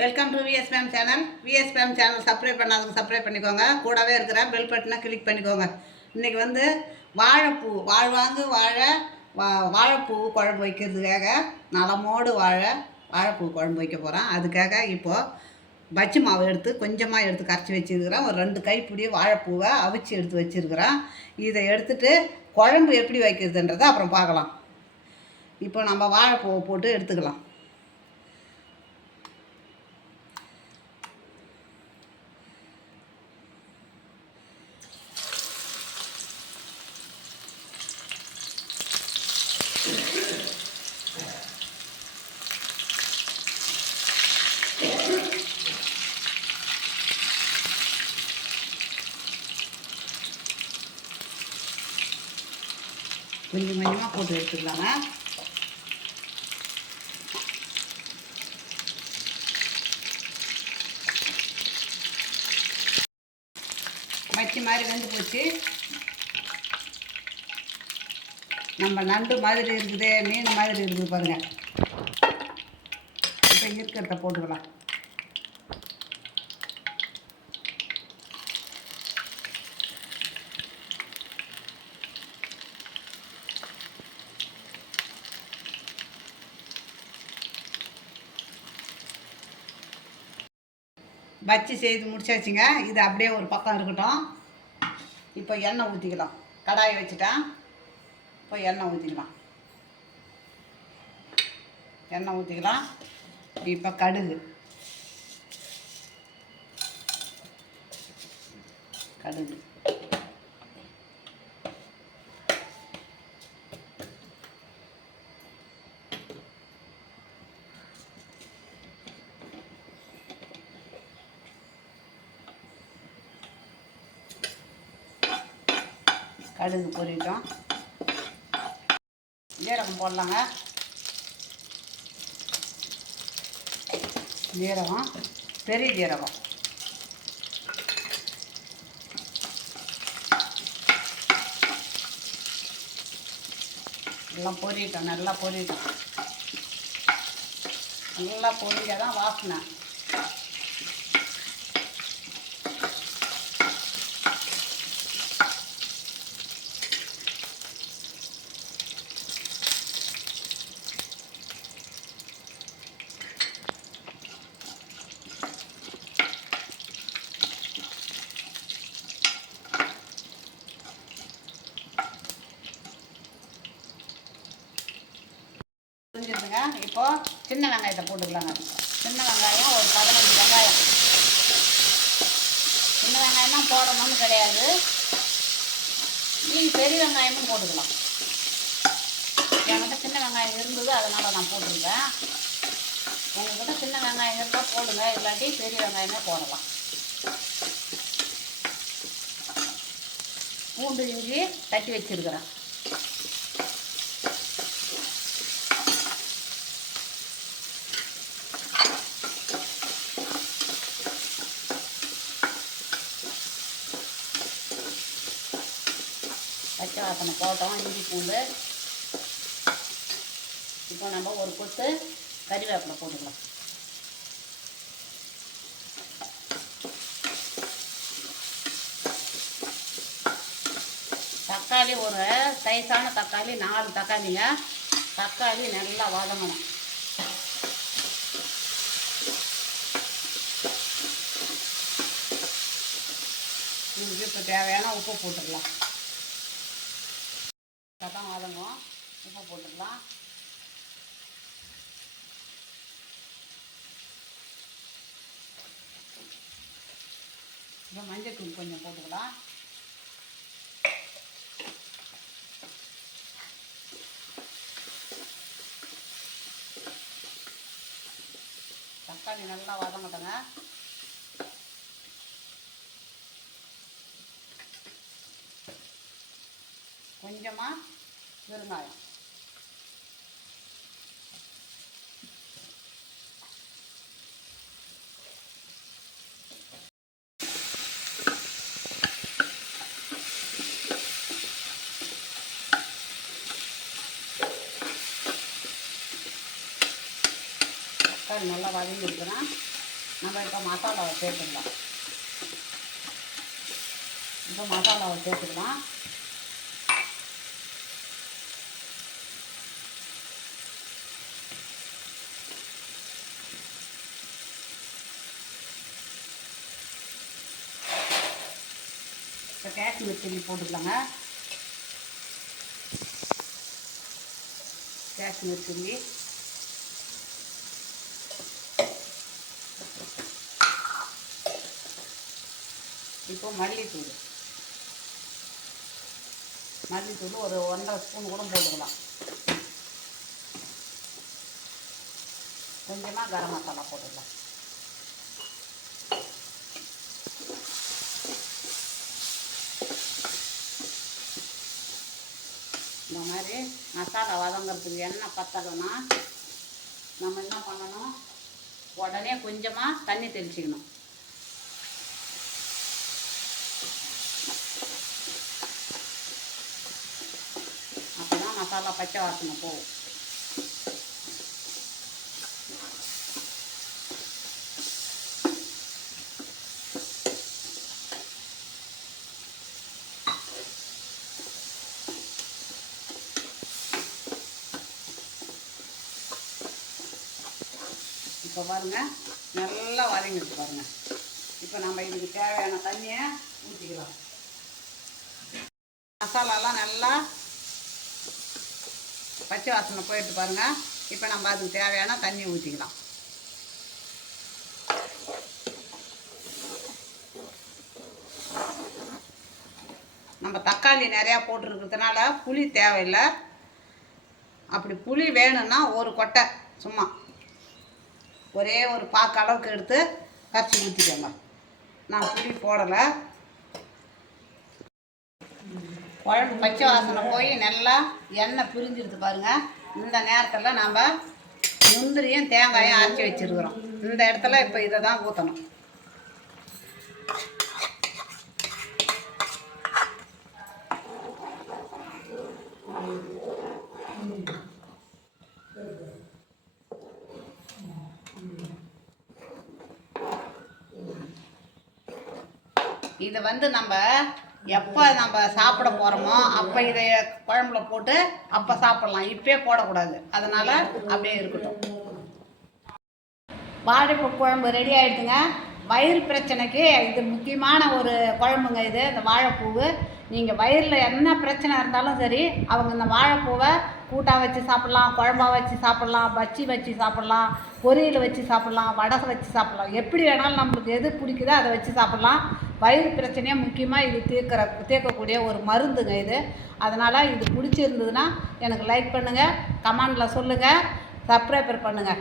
Welcome to VSPM channel. VSPM channel subscribe பண்ணாதவங்க subscribe பண்ணிக்கோங்க. கூடவே இருக்கிற பெல் பட்டனை கிளிக் பண்ணிக்கோங்க. இன்றைக்கி வந்து வாழைப்பூ வாழ்வாங்கு வாழைப்பூ குழம்பு வைக்கிறதுக்காக நலமோடு வாழைப்பூ குழம்பு வைக்க போகிறேன். அதுக்காக இப்போது பச்சி மாவு எடுத்து கொஞ்சமாக எடுத்து கரைச்சி வச்சுருக்கிறேன். ஒரு 2 கைப்பிடி வாழைப்பூவை அவிச்சு எடுத்து வச்சுருக்கிறேன். இதை எடுத்துகிட்டு குழம்பு எப்படி வைக்கிறதுன்றதை அப்புறம் பார்க்கலாம். இப்போ நம்ம வாழைப்பூவை போட்டு எடுத்துக்கலாம். கொஞ்சம் கொஞ்சமாக போட்டு எடுத்துக்கலாங்க. மச்சி மாதிரி வெந்து போச்சு. நம்ம நண்டு மாதிரி இருக்குது, மீன் மாதிரி இருக்குது பாருங்கள். இப்போ இருக்கிறத போட்டுக்கலாம். பச்சி செய்து முடிச்சாச்சுங்க. இது அப்படியே ஒரு பக்கம் இருக்கட்டும். இப்போ எண்ணெய் ஊற்றிக்கலாம். கடாயை வச்சுட்டேன். இப்போ எண்ணெய் ஊற்றிக்கலாம். இப்போ கடுகு கடுகு பொரிட்டோம். ஜீரகம் போடலாங்க. ஜீரகம், பெரிய ஜீரகம், எல்லாம் பொரிட்டோம். நல்லா பொரிஞ்சாதான் வாசனை. புரிஞ்சுருந்துங்க. இப்போது சின்ன வெங்காயத்தை போட்டுக்கலாங்க. சின்ன வெங்காயம் ஒரு 15 வெங்காயம். சின்ன வெங்காயம் தான் போடணும்னு கிடையாது, நீங்கள் பெரிய வெங்காயமும் போட்டுக்கலாம். என்கிட்ட சின்ன வெங்காயம் இருந்தது, அதனால் நான் போட்டிருக்கேன். உங்கள்கிட்ட சின்ன வெங்காயம் இருந்தால் போடுங்க, இல்லாட்டி பெரிய வெங்காயமே போடலாம். பூண்டு இஞ்சி தட்டி வச்சுருக்கிறேன். பச்சை வாசனை போட்டோம். இஞ்சி பூண்டு. இப்போ நம்ம ஒரு கொத்து கறிவேப்பிலை போட்டுக்கலாம். தக்காளி ஒரு சைஸான தக்காளி 4 தக்காளிங்க. தக்காளி நல்லா வதங்கணும். இதுக்கு இப்போ தேவையான உப்பு போட்டுடலாம். தான் வதங்கும். உப்பு போட்டுக்கலாம். இப்போ மஞ்சள் தூள் கொஞ்சம் போட்டுக்கலாம். தக்காளி நல்லா வதங்கட்டுங்க. கொஞ்சமாக பெருங்காயம். தக்காளி நல்லா வதங்கி இருக்கிறேன். நம்ம இப்போ மசாலாவை சேர்த்துக்கலாம். இப்போ மசாலாவை சேர்த்துக்கலாம். இப்போ காஷ்மீர் சில்லி போட்டுக்கலாங்க. காஷ்மீர் சில்லி, இப்போ மல்லித்தூள் ஒரு 1.5 ஸ்பூன் கூட போட்டுக்கலாம். கொஞ்சமாக கரம் மசாலா போட்டுக்கலாம். இந்த மாதிரி மசாலா வதங்கிறதுக்கு எண்ணெய் பத்தலைன்னா நம்ம என்ன பண்ணணும், உடனே கொஞ்சமாக தண்ணி தெளிச்சிக்கணும். அப்போ தான் மசாலா பச்சை வாசனை போகும். இப்போ பாருங்கள், நல்லா வதங்கிட்டு பாருங்கள். இப்போ நம்ம இதுக்கு தேவையான தண்ணியை ஊற்றிக்கலாம். மசாலாலாம் நல்லா பச்சை வாசனை போயிட்டு பாருங்கள். இப்போ நம்ம அதுக்கு தேவையான தண்ணி ஊற்றிக்கலாம். நம்ம தக்காளி நிறையா போட்டுருக்கிறதுனால புளி தேவையில்லை. அப்படி புளி வேணும்னா ஒரு கொட்டை சும்மா ஒரே ஒரு பாக்கு அளவுக்கு எடுத்து கரைச்சி ஊற்றிக்கோங்க. நான் புளி போடலை. குழம்பு பச்சை வாசனை போய் நல்லா எண்ணெய் பிரிஞ்சிடுது பாருங்கள். இந்த நேரத்தில் நம்ம முந்திரியும் தேங்காயும் அரைச்சி வச்சுருக்குறோம். இந்த இடத்துல இப்போ இதை தான் ஊற்றணும். இதை வந்து நம்ம எப்போ நம்ம சாப்பிட போகிறோமோ அப்போ இதை குழம்புல போட்டு அப்போ சாப்பிட்லாம். இப்போயே போடக்கூடாது. அதனால் அப்படியே இருக்கட்டும். வாழைப்பூ குழம்பு ரெடி ஆகிடுதுங்க. வயிறு பிரச்சனைக்கு இது முக்கியமான ஒரு குழம்புங்க இது. இந்த வாழைப்பூவு நீங்கள் வயிறில் என்ன பிரச்சனை இருந்தாலும் சரி, அவங்க இந்த வாழைப்பூவை கூட்டாக வச்சு சாப்பிட்லாம், குழம்பாக வச்சு சாப்பிட்லாம், பச்சி வச்சு சாப்பிட்லாம், பொரியல் வச்சு சாப்பிட்லாம், வடை வச்சு சாப்பிட்லாம். எப்படி வேணாலும் நம்மளுக்கு எது பிடிக்குதோ அதை வச்சு சாப்பிட்லாம். வயிறு பிரச்சனையாக முக்கியமாக இது தீர்க்கக்கூடிய ஒரு மருந்துங்க இது. அதனால் இது பிடிச்சிருந்ததுன்னா எனக்கு லைக் பண்ணுங்கள், கமெண்டில் சொல்லுங்கள், சப்ஸ்கிரைபர் பண்ணுங்கள்.